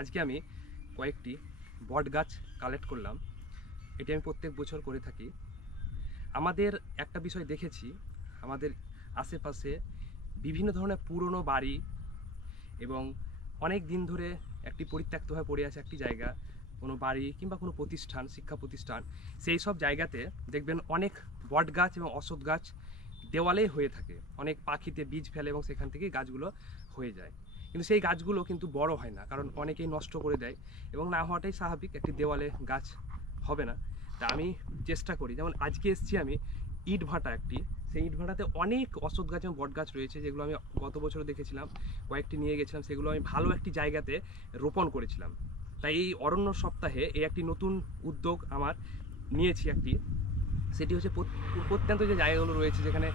আজকে আমি কয়েকটি বট গাছ কালেক্ট করলাম। এটি আমি প্রত্যেক বছর করে থাকি। আমাদের একটা বিষয় দেখেছি, আমাদের আশেপাশে বিভিন্ন ধরনের পুরনো বাড়ি এবং অনেক দিন ধরে একটি পরিত্যক্ত হয়ে পড়ে আছে একটি জায়গা, কোনো বাড়ি কিংবা কোনো প্রতিষ্ঠান, শিক্ষা প্রতিষ্ঠান, সেই সব জায়গাতে দেখবেন অনেক বট গাছ এবং অশ্বত্থ গাছ দেওয়ালেই হয়ে থাকে। অনেক পাখিতে বীজ ফেলে এবং সেখান থেকে গাছগুলো হয়ে যায়, কিন্তু সেই গাছগুলো কিন্তু বড় হয় না, কারণ অনেকেই নষ্ট করে দেয় এবং না হওয়াটাই স্বাভাবিক, একটি দেওয়ালে গাছ হবে না। তা আমি চেষ্টা করি, যেমন আজকে এসেছি আমি ইট ভাটা একটি, সেই ইট ভাটাতে অনেক অশ্বত্থ গাছ এবং বট গাছ রয়েছে, যেগুলো আমি গত বছরও দেখেছিলাম, কয়েকটি নিয়ে গেছিলাম, সেগুলো আমি ভালো একটি জায়গাতে রোপণ করেছিলাম। তাই এই অরণ্য সপ্তাহে এই একটি নতুন উদ্যোগ আমার নিয়েছি একটি, সেটি হচ্ছে প্রত্যন্ত যে জায়গাগুলো রয়েছে যেখানে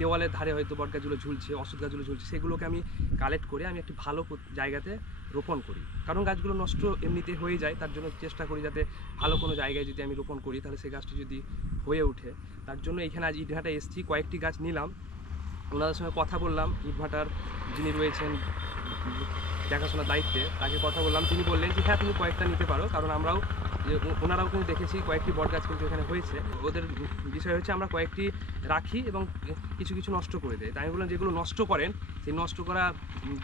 দেওয়ালের ধারে হয়তো বট গাছগুলো ঝুলছে, অশ্বত্থ গাছগুলো ঝুলছে, সেগুলোকে আমি কালেক্ট করে আমি একটি ভালো জায়গাতে রোপণ করি। কারণ গাছগুলো নষ্ট এমনিতে হয়ে যায়, তার জন্য চেষ্টা করি যাতে ভালো কোনো জায়গায় যদি আমি রোপণ করি তাহলে সেই গাছটি যদি হয়ে ওঠে। তার জন্য এখানে আজ ইটভাটা এসেছি, কয়েকটি গাছ নিলাম, ওনাদের সঙ্গে কথা বললাম। ইটভাটার যিনি রয়েছেন দেখাশোনার দায়িত্বে, তাকে কথা বললাম, তিনি বললেন যে হ্যাঁ তুমি কয়েকটা নিতে পারো, কারণ আমরাও ওনারাও কিন্তু দেখেছি কয়েকটি বট গাছ কিন্তু এখানে হয়েছে। ওদের বিষয় হচ্ছে আমরা কয়েকটি রাখি এবং কিছু কিছু নষ্ট করে দেয়। তাই আমি বললাম যেগুলো নষ্ট করেন, সেই নষ্ট করা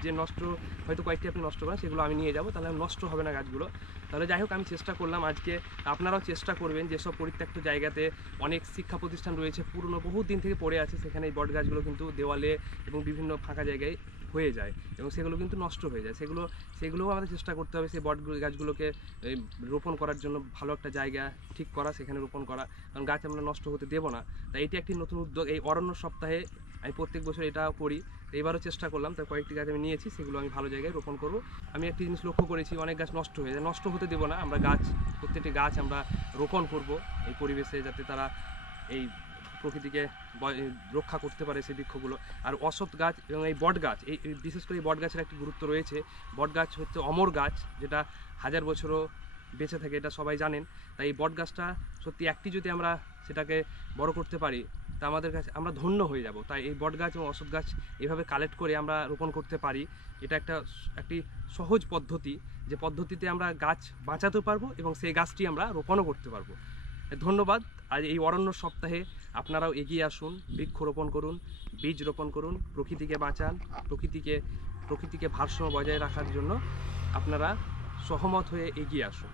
যে নষ্ট হয়তো কয়েকটি আপনি নষ্ট করেন, সেগুলো আমি নিয়ে যাবো, তাহলে নষ্ট হবে না গাছগুলো। তাহলে যাই হোক, আমি চেষ্টা করলাম আজকে, আপনারাও চেষ্টা করবেন যেসব পরিত্যক্ত জায়গাতে অনেক শিক্ষা প্রতিষ্ঠান রয়েছে, পুরনো বহু দিন থেকে পড়ে আছে, সেখানে এই বট গাছগুলো কিন্তু দেওয়ালে এবং বিভিন্ন ফাঁকা জায়গায় হয়ে যায় এবং সেগুলো কিন্তু নষ্ট হয়ে যায়। সেগুলোও আমাদের চেষ্টা করতে হবে সেই বট গাছগুলোকে রোপণ করার জন্য ভালো একটা জায়গা ঠিক করা, সেখানে রোপণ করা, কারণ গাছ আমরা নষ্ট হতে দেবো না। তাই এটি একটি নতুন উদ্যোগ। এই অরণ্য সপ্তাহে আমি প্রত্যেক বছর এটাও করি, এবারও চেষ্টা করলাম। তাই কয়েকটি গাছ আমি নিয়েছি, সেগুলো আমি ভালো জায়গায় রোপণ করব। আমি একটি জিনিস লক্ষ্য করেছি, অনেক গাছ নষ্ট হয়ে যায়, নষ্ট হতে দেবো না আমরা। প্রত্যেকটি গাছ আমরা রোপণ করব এই পরিবেশে, যাতে তারা এই প্রকৃতিকে রক্ষা করতে পারে সেই বৃক্ষগুলো। আর অশ্বত্থ গাছ এবং এই বট গাছ, এই বিশেষ করে এই বট গাছের একটি গুরুত্ব রয়েছে। বট গাছ হচ্ছে অমর গাছ, যেটা 1000 বছরও বেঁচে থাকে, এটা সবাই জানেন। তাই এই বট গাছটা সত্যি একটি যদি আমরা সেটাকে বড় করতে পারি, তা আমাদের কাছে আমরা ধন্য হয়ে যাব। তাই এই বট গাছ এবং অশ্বত্থ গাছ এভাবে কালেক্ট করে আমরা রোপণ করতে পারি। এটা একটি সহজ পদ্ধতি, যে পদ্ধতিতে আমরা গাছ বাঁচাতে পারবো এবং সেই গাছটি আমরা রোপণও করতে পারবো। ধন্যবাদ। আজ এই অরণ্য সপ্তাহে আপনারাও এগিয়ে আসুন, বৃক্ষরোপণ করুন, বীজ রোপণ করুন, প্রকৃতিকে বাঁচান, প্রকৃতিকে ভারসাম্য বজায় রাখার জন্য আপনারা সহমত হয়ে এগিয়ে আসুন।